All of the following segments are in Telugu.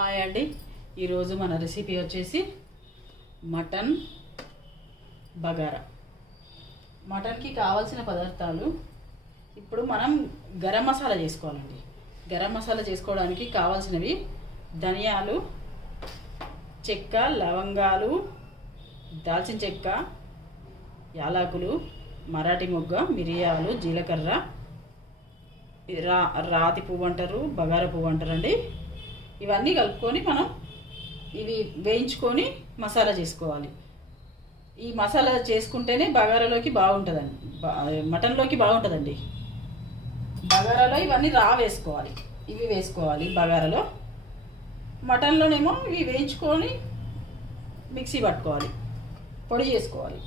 హాయ్ అండి. ఈరోజు మన రెసిపీ వచ్చేసి మటన్ బగారా. మటన్కి కావాల్సిన పదార్థాలు ఇప్పుడు మనం గరం మసాలా చేసుకోవాలండి. గరం మసాలా చేసుకోవడానికి కావాల్సినవి ధనియాలు చెక్క లవంగాలు దాల్చిన చెక్క యాలకులు మరాఠీ మొగ్గ మిరియాలు జీలకర్ర రా రాతి పువ్వు అంటారు బగారా పువ్వు అంటారండి. ఇవన్నీ కలుపుకొని మనం ఇవి వేయించుకొని మసాలా చేసుకోవాలి. ఈ మసాలా చేసుకుంటేనే బగారాలోకి బాగుంటుందండి. బా- మటన్లోకి బాగుంటుందండి. బగారాలో ఇవన్నీ రా వేసుకోవాలి. ఇవి వేసుకోవాలి బగారాలో. మటన్లోనేమో ఇవి వేయించుకొని మిక్సీ పట్టుకోవాలి. పొడి చేసుకోవాలి.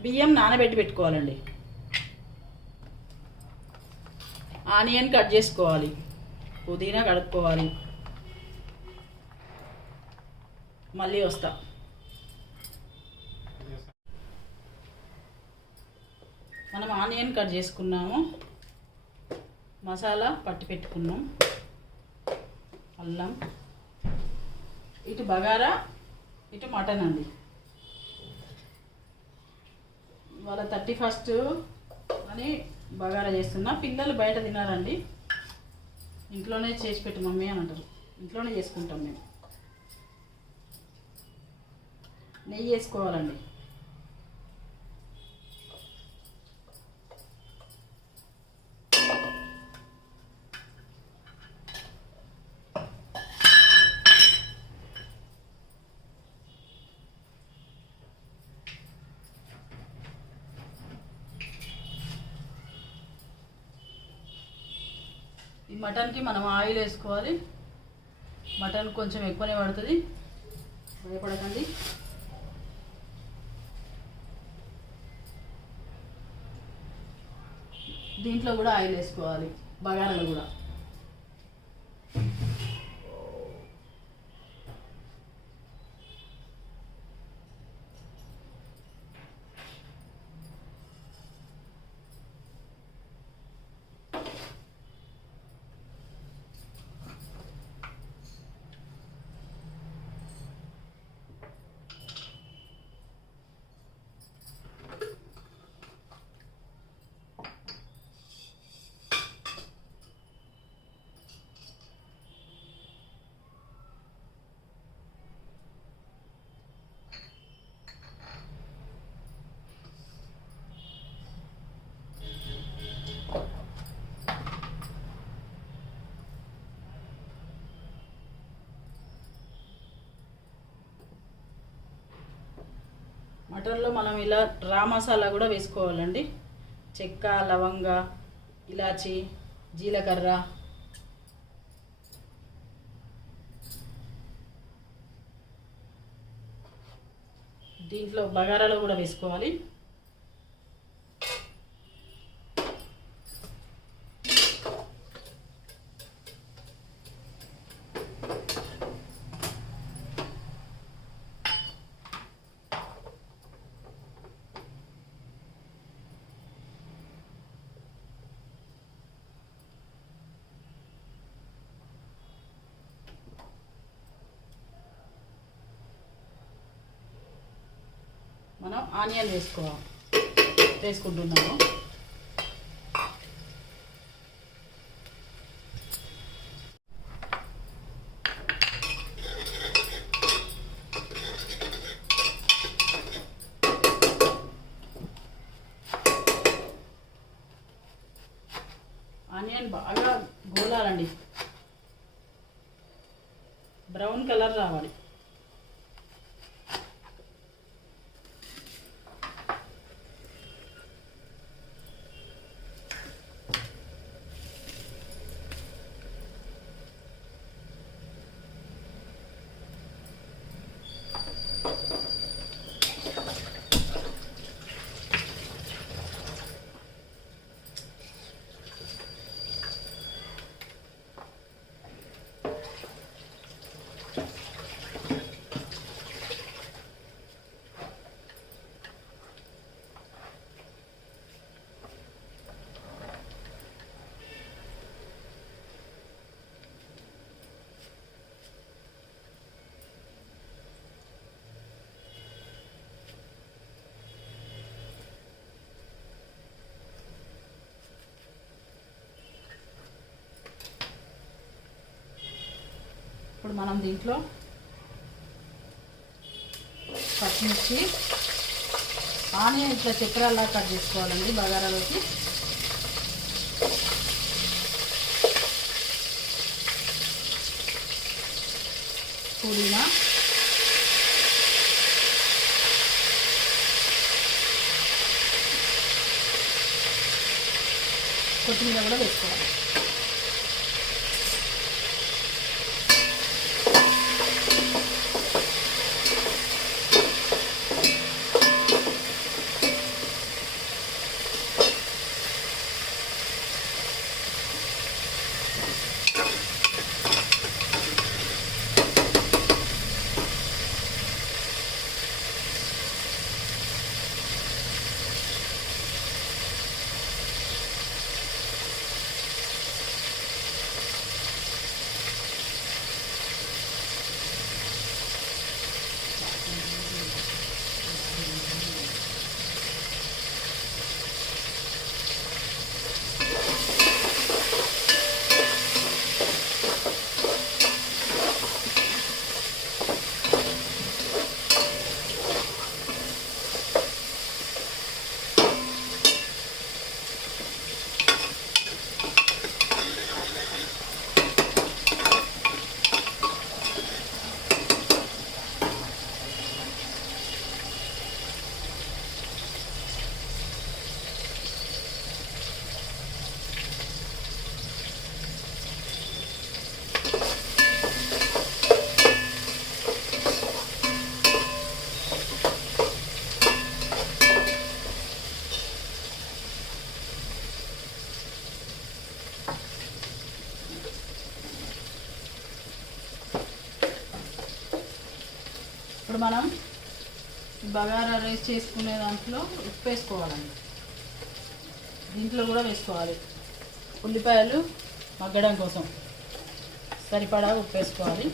బియ్యం నానబెట్టి పెట్టుకోవాలండి. ఆనియన్ కట్ చేసుకోవాలి. పుదీనా కడుక్కోవాలి. మళ్ళీ వస్తా. మనం ఆనియన్ కట్ చేసుకున్నాము. మసాలా పట్టి పెట్టుకున్నాం. అల్లం. ఇటు బగారా ఇటు మటన్ అండి. వాళ్ళ థర్టీ ఫస్ట్ అని బగారా చేస్తున్నా. పిల్లలు బయట తినారండి ఇంట్లోనే చేసి పెట్టు మమ్మీ అని అంటారు. ఇంట్లోనే చేసుకుంటాం మేము. నెయ్యి వేసుకోవాలండి. మటన్కి మనం ఆయిల్ వేసుకోవాలి. మటన్ కొంచెం ఎక్కువనే పడుతుంది. భయపడకండి. దీంట్లో కూడా ఆయిల్ వేసుకోవాలి. బగారాలు కూడా. మటన్లో మనం ఇలా రా మసాలా కూడా వేసుకోవాలండి. చెక్క లవంగ ఇలాచి జీలకర్ర. దీంట్లో బగారాలో కూడా వేసుకోవాలి. మనం ఆనియన్ వేసుకోవాలి. వేసుకుంటున్నాము. ఆనియన్ బాగా గోలాలండి. బ్రౌన్ కలర్ రావాలి. ఇప్పుడు మనం దీంట్లో పచ్చిమిర్చి ఆనియన్ ఇట్లా చక్రాల్లా కట్ చేసుకోవాలండి బగారాలోకి పుదీనా. కొత్తిమీర కూడా వేసుకోవాలి. ఇప్పుడు మనం బగారా రైస్ చేసుకునే దాంట్లో ఉప్పు వేసుకోవాలండి. దీంట్లో కూడా వేసుకోవాలి. ఉల్లిపాయలు మగ్గడం కోసం సరిపడా ఉప్పు వేసుకోవాలి.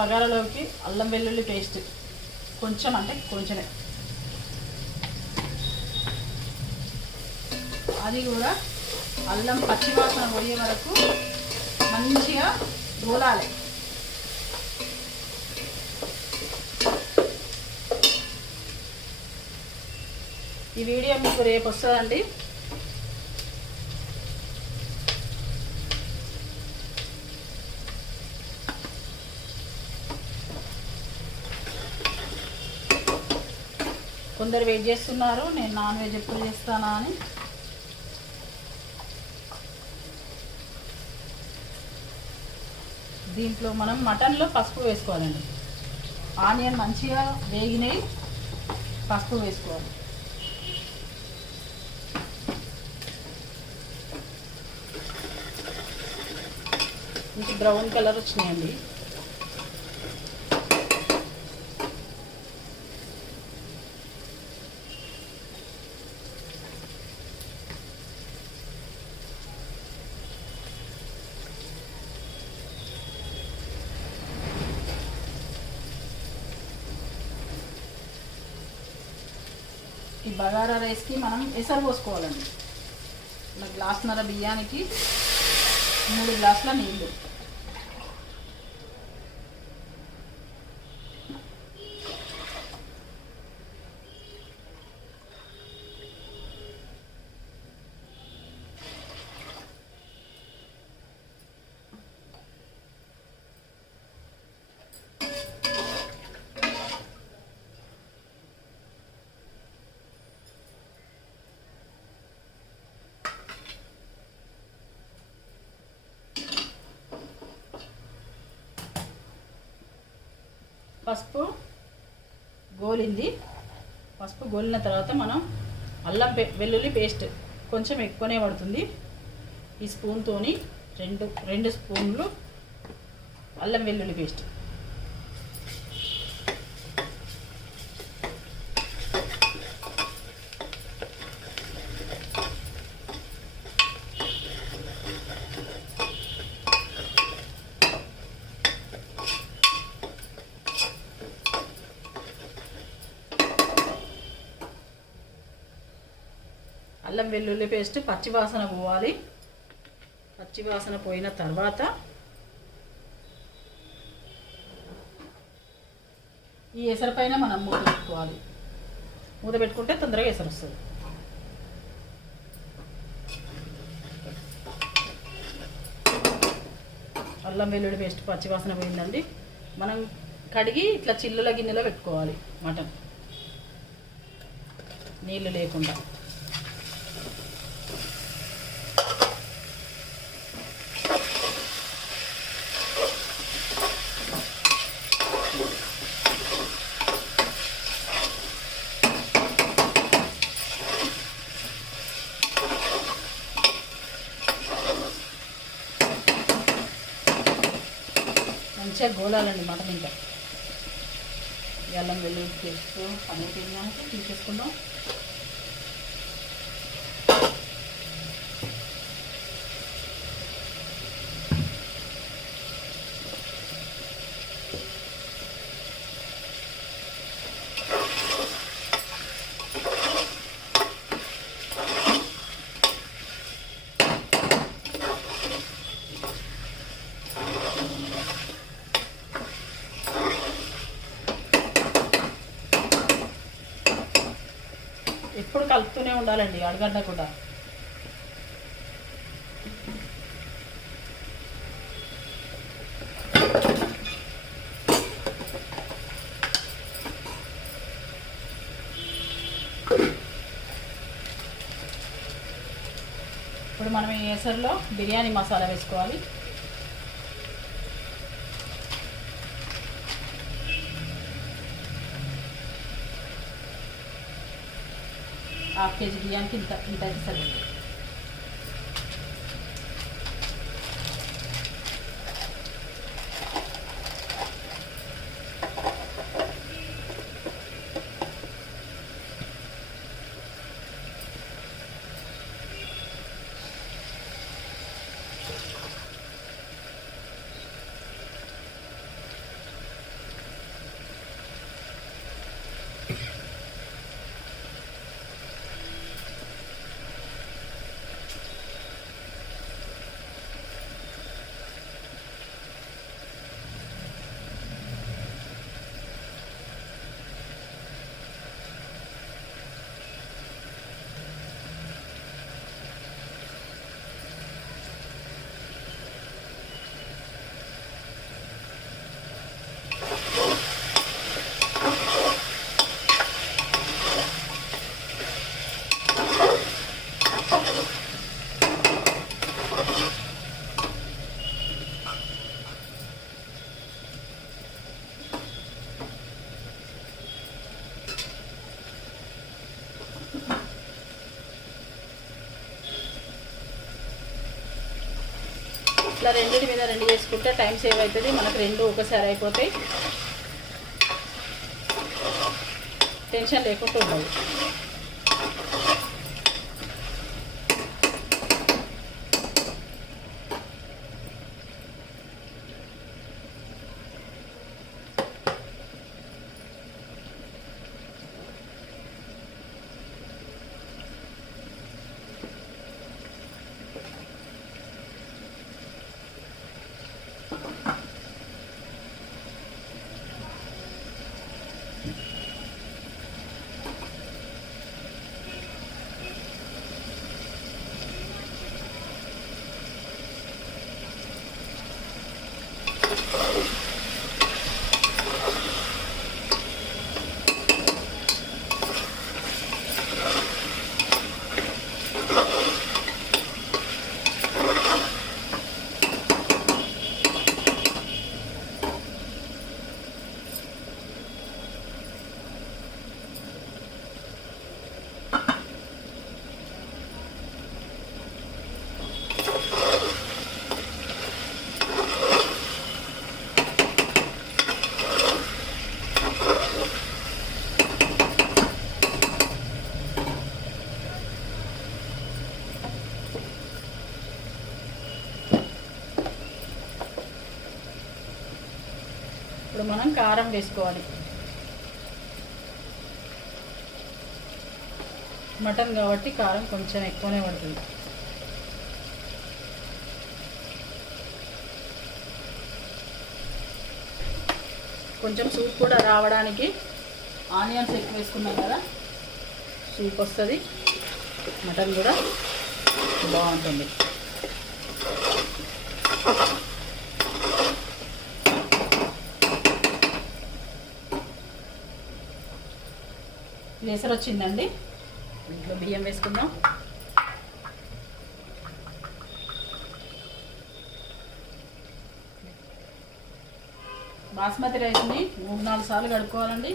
బగారాలోకి అల్లం వెల్లుల్లి పేస్ట్. కొంచెం అంటే కొంచెమే. అది కూడా అల్లం పచ్చివాసన పోయే వరకు మంచిగా గోలాలి. ఈ వీడియో మీకు రేపు వస్తుందండి. కొందరు వెయిట్ చేస్తున్నారు. నేను నాన్ వెజ్ ఎప్పుడు చేస్తానా అని. దీంట్లో మనం మటన్లో పసుపు వేసుకోవాలండి. ఆనియన్ మంచిగా వేగినాయి పసుపు వేసుకోవాలి. కొంచెం బ్రౌన్ కలర్ వచ్చినాయండి ఈ బగారా రైస్కి మనం ఎసరు పోసుకోవాలండి. ఇలా గ్లాసున్నర బియ్యానికి మూడు గ్లాసుల నీళ్ళు. పసుపు గోలింది. పసుపు గోలిన తర్వాత మనం అల్లం వెల్లుల్లి పేస్ట్ కొంచెం ఎక్కువనే పడుతుంది. ఈ స్పూన్తోని రెండు రెండు స్పూన్లు అల్లం వెల్లుల్లి పేస్ట్ అల్లం వెల్లుల్లి పేస్ట్ పచ్చివాసన పోవాలి. పచ్చివాసన పోయిన తర్వాత ఈ ఎసరు పైన మనం మూత పెట్టుకోవాలి. మూత పెట్టుకుంటే తొందరగా ఎసరు వస్తుంది. అల్లం వెల్లుల్లి పేస్ట్ పచ్చివాసన పోయిందండి. మనం కడిగి ఇట్లా చిల్లుల గిన్నెలో పెట్టుకోవాలి మటన్. నీళ్ళు లేకుండా. తోలాలండి మటన్ ఇంకా. ఈ వెల్లుల్లి పేస్ట్ పన్నీర్ తిన్నాక తీసేసుకుందాం ఎప్పుడు కలుపుతూనే ఉండాలండి అడగడ్డకుండా ఇప్పుడు మనం ఈ ఎసర్లో బిర్యానీ మసాలా వేసుకోవాలి. హాఫ్ కేజీ బియ్యానికి ఇంత ఇంత అయితే సరిపోతుంది ఇట్లా రెండింటి మీద రెండు చేసుకుంటే టైం సేవ్ అవుతుంది. మనకు రెండు ఒకసారి అయిపోతాయి టెన్షన్ లేకుండా ఉండదు ఇప్పుడు మనం కారం వేసుకోవాలి. మటన్ కాబట్టి కారం కొంచెం ఎక్కువనే పడుతుంది. కొంచెం సూప్ కూడా రావడానికి ఆనియన్స్ ఎక్కువ వేసుకున్నాం కదా సూప్ వస్తుంది. మటన్ కూడా బాగుంటుంది. వేసరి వచ్చిందండి. ఇంట్లో బియ్యం వేసుకుందాం. బాస్మతి రైస్ని మూడు నాలుగు సార్లు కడుక్కోవాలండి.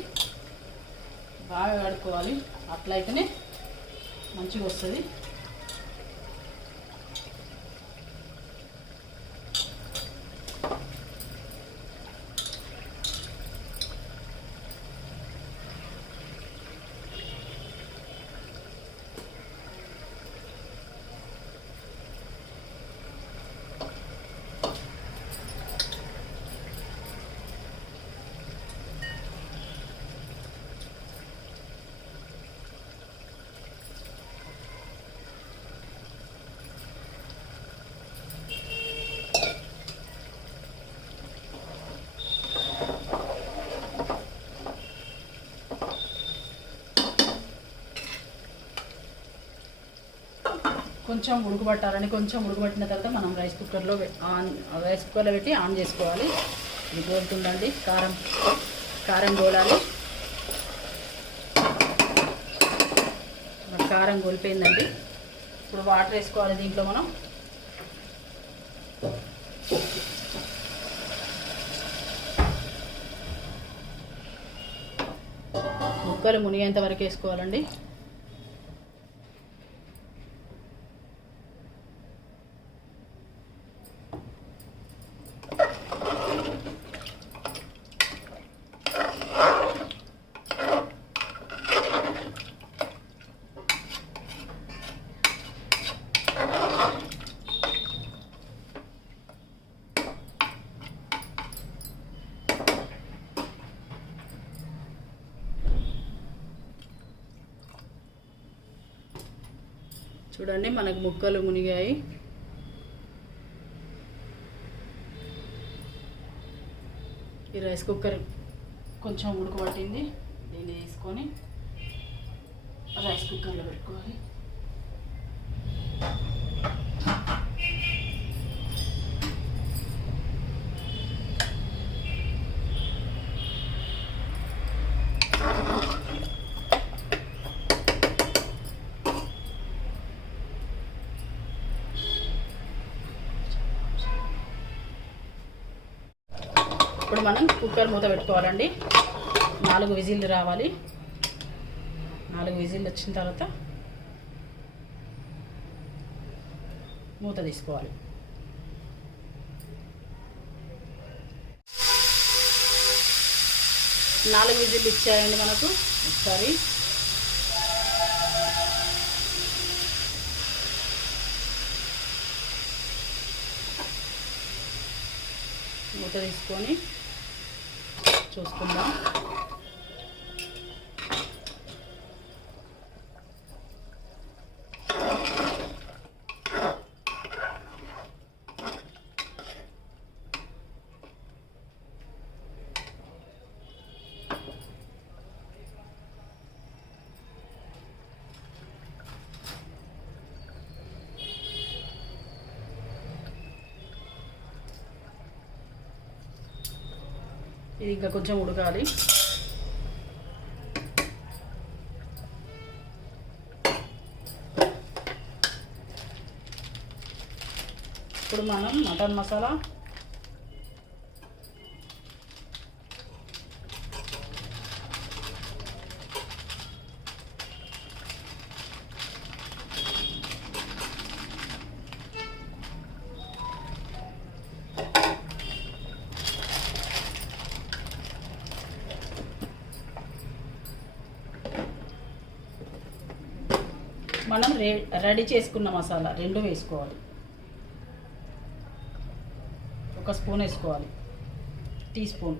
బాగా కడుక్కోవాలి. అట్లయితేనే మంచిగా వస్తుంది. కొంచెం ఉడకబట్టాలని కొంచెం ఉడకబట్టిన తర్వాత మనం రైస్ కుక్కర్లో ఆన్ రైస్ కుక్కర్లో పెట్టి ఆన్ చేసుకోవాలి. ఇది గోలుతుందండి. కారం కారం గోలాలి. కారం గోలిపోయిందండి. ఇప్పుడు వాటర్ వేసుకోవాలి దీంట్లో మనం. ముక్కలు మునిగేంత వరకు వేసుకోవాలండి. చూడండి మనకు ముక్కలు మునిగాయి. ఈ రైస్ కుక్కర్ కొంచెం ఉడకబట్టింది. దీన్ని వేసుకొని రైస్ కుక్కర్లో పెట్టుకోవాలి ఇప్పుడు మనం కుక్కర్ మూత పెట్టుకోవాలండి. నాలుగు విజిల్లు రావాలి. నాలుగు విజిల్లు వచ్చిన తర్వాత మూత తీసుకోవాలి. నాలుగు విజిల్లు ఇచ్చాయండి మనకు. ఒకసారి. మూత తీసుకొని చూసుకుందాం. ఇది ఇంకా కొంచెం ఉడకాలి. ఇప్పుడు మనం మటన్ మసాలా మనం రెడీ చేసుకున్న మసాలా రెండు వేసుకోవాలి. ఒక స్పూన్ వేసుకోవాలి. టీ స్పూన్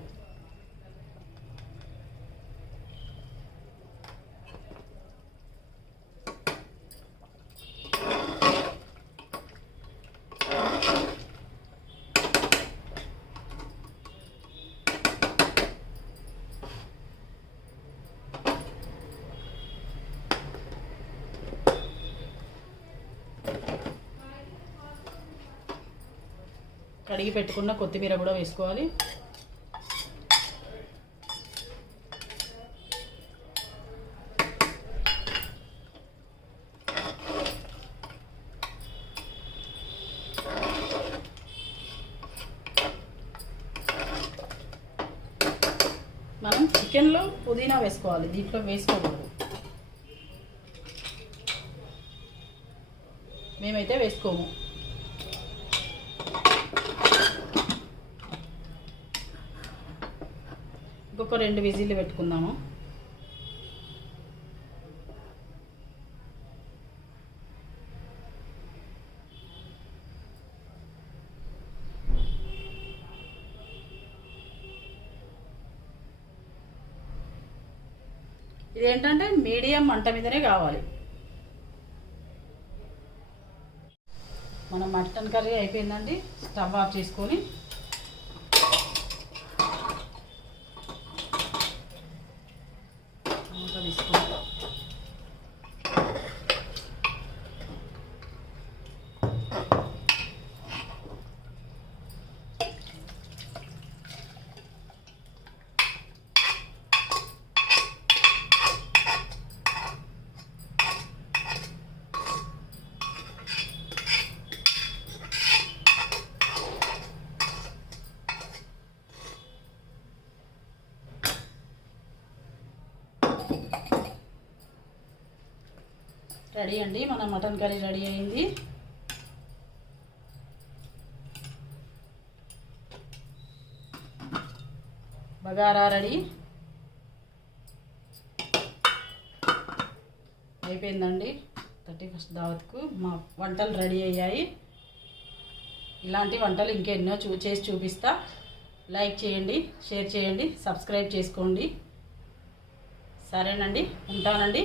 కడిగి పెట్టుకున్న కొత్తిమీర కూడా వేసుకోవాలి. మనం చికెన్లో పుదీనా వేసుకోవాలి దీంట్లో వేసుకోకూడదు. మేమైతే వేసుకోము. రెండు విజిల్లు పెట్టుకుందాము. ఇదేంటంటే మీడియం మంట మీదనే కావాలి. మన మటన్ కర్రీ అయిపోయిందండి. స్టవ్ ఆఫ్ చేసుకొని మూత తీసుకుంటాం రెడీ అండి. మన మటన్ కర్రీ రెడీ అయింది. బగారా రెడీ. అయిపోయిందండి. థర్టీ ఫస్ట్ దావత్కు మా వంటలు రెడీ అయ్యాయి. ఇలాంటి వంటలు ఇంకెన్నో చూ చేసి చూపిస్తా. లైక్ చేయండి షేర్ చేయండి సబ్స్క్రైబ్ చేసుకోండి. సరేనండి ఉంటానండి.